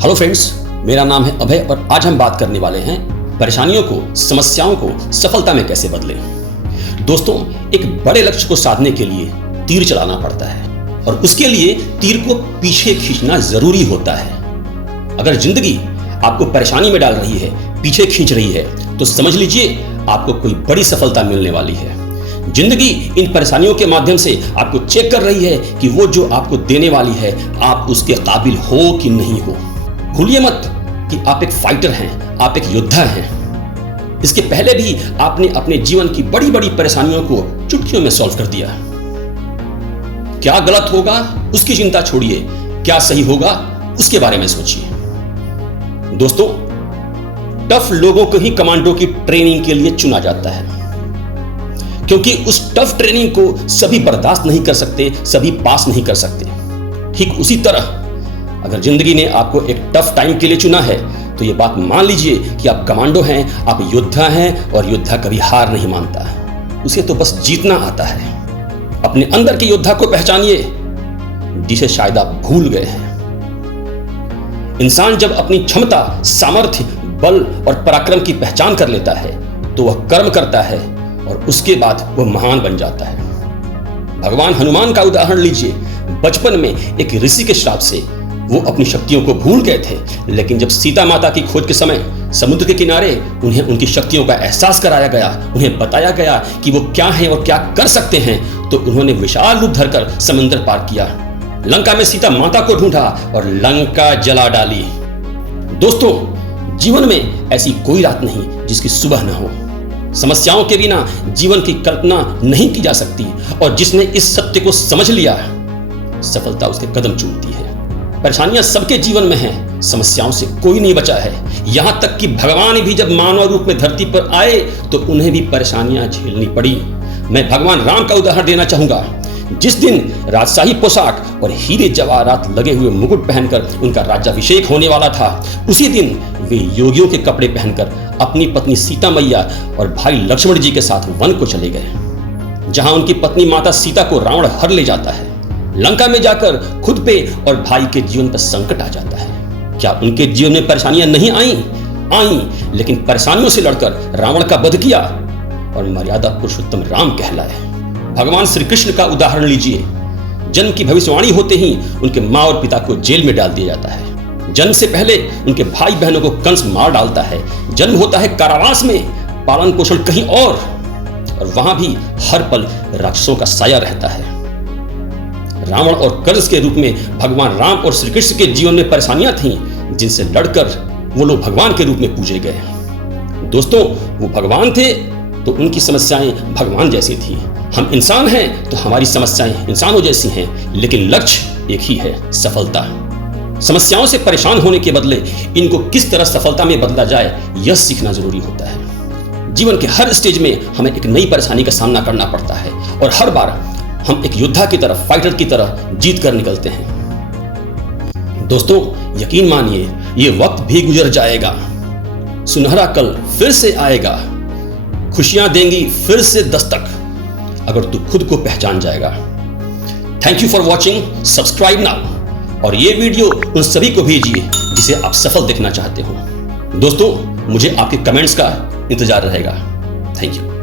Hello friends, मेरा नाम है अभय और आज हम बात करने वाले हैं परेशानियों को, समस्याओं को सफलता में कैसे बदलें। दोस्तों, एक बड़े लक्ष्य को साधने के लिए तीर चलाना पड़ता है और उसके लिए तीर को पीछे खींचना जरूरी होता है। अगर जिंदगी आपको परेशानी में डाल रही है, पीछे खींच रही है, तो समझ लीजिए आपको कोई बड़ी सफलता मिलने वाली है। जिंदगी इन परेशानियों के माध्यम से आपको चेक कर रही है कि वो जो आपको देने वाली है, आप उसके काबिल हो कि नहीं हो। भूलिए मत कि आप एक फाइटर हैं, आप एक योद्धा हैं। इसके पहले भी आपने अपने जीवन की बड़ी बड़ी परेशानियों को चुटकियों में सॉल्व कर दिया। क्या गलत होगा उसकी चिंता छोड़िए, क्या सही होगा उसके बारे में सोचिए। दोस्तों, टफ लोगों को ही कमांडो की ट्रेनिंग के लिए चुना जाता है, क्योंकि उस टफ ट्रेनिंग को सभी बर्दाश्त नहीं कर सकते, सभी पास नहीं कर सकते। ठीक उसी तरह अगर जिंदगी ने आपको एक टफ टाइम के लिए चुना है, तो यह बात मान लीजिए कि आप कमांडो हैं, आप योद्धा हैं, और योद्धा कभी हार नहीं मानता, उसे तो बस जीतना आता है। अपने अंदर के योद्धा को पहचानिए, जिसे शायद आप भूल गए हैं। इंसान जब अपनी क्षमता, सामर्थ्य, बल और पराक्रम की पहचान कर लेता है, तो वह कर्म करता है और उसके बाद वह महान बन जाता है। भगवान हनुमान का उदाहरण लीजिए। बचपन में एक ऋषि के श्राप से वो अपनी शक्तियों को भूल गए थे, लेकिन जब सीता माता की खोज के समय समुद्र के किनारे उन्हें उनकी शक्तियों का एहसास कराया गया, उन्हें बताया गया कि वो क्या हैं और क्या कर सकते हैं, तो उन्होंने विशाल रूप धरकर समंदर पार किया, लंका में सीता माता को ढूंढा और लंका जला डाली। दोस्तों, जीवन में ऐसी कोई रात नहीं जिसकी सुबह न हो। समस्याओं के बिना जीवन की कल्पना नहीं की जा सकती, और जिसने इस सत्य को समझ लिया, सफलता उसके कदम चूमती है। परेशानियां सबके जीवन में हैं, समस्याओं से कोई नहीं बचा है। यहां तक कि भगवान भी जब मानव रूप में धरती पर आए, तो उन्हें भी परेशानियां झेलनी पड़ी। मैं भगवान राम का उदाहरण देना चाहूंगा। जिस दिन राजशाही पोशाक और हीरे जवाहरात लगे हुए मुकुट पहनकर उनका राज्याभिषेक होने वाला था, उसी दिन वे योगियों के कपड़े पहनकर अपनी पत्नी सीता मैया और भाई लक्ष्मण जी के साथ वन को चले गए, जहां उनकी पत्नी माता सीता को रावण हर ले जाता है। लंका में जाकर खुद पे और भाई के जीवन पर संकट आ जाता है। क्या उनके जीवन में परेशानियां नहीं आई, लेकिन परेशानियों से लड़कर रावण का वध किया और मर्यादा पुरुषोत्तम राम कहलाए। भगवान श्री कृष्ण का उदाहरण लीजिए। जन्म की भविष्यवाणी होते ही उनके माँ और पिता को जेल में डाल दिया जाता है। जन्म से पहले उनके भाई बहनों को कंस मार डालता है। जन्म होता है कारावास में, पालन पोषण कहीं और वहां भी हर पल राक्षसों का साया रहता है। रावण और कंस के रूप में भगवान राम और श्री कृष्ण के जीवन में परेशानियां थीं, जिनसे लड़कर वो लोग भगवान के रूप में पूजे गए। दोस्तों, वो भगवान थे तो उनकी समस्याएं भगवान जैसी थी। हम इंसान हैं तो हमारी समस्याएं इंसानों जैसी हैं, लेकिन लक्ष्य एक ही है, सफलता। समस्याओं से परेशान होने के बदले इनको किस तरह सफलता में बदला जाए, यह सीखना जरूरी होता है। जीवन के हर स्टेज में हमें एक नई परेशानी का सामना करना पड़ता है, और हर बार हम एक योद्धा की तरह, फाइटर की तरह जीत कर निकलते हैं। दोस्तों, यकीन मानिए, ये वक्त भी गुजर जाएगा, सुनहरा कल फिर से आएगा, खुशियां देंगी फिर से दस्तक, अगर तू खुद को पहचान जाएगा। Thank you for watching, subscribe now, और ये वीडियो उन सभी को भेजिए जिसे आप सफल देखना चाहते हो। दोस्तों, मुझे आपके कमेंट्स का इंतजार रहेगा। Thank you.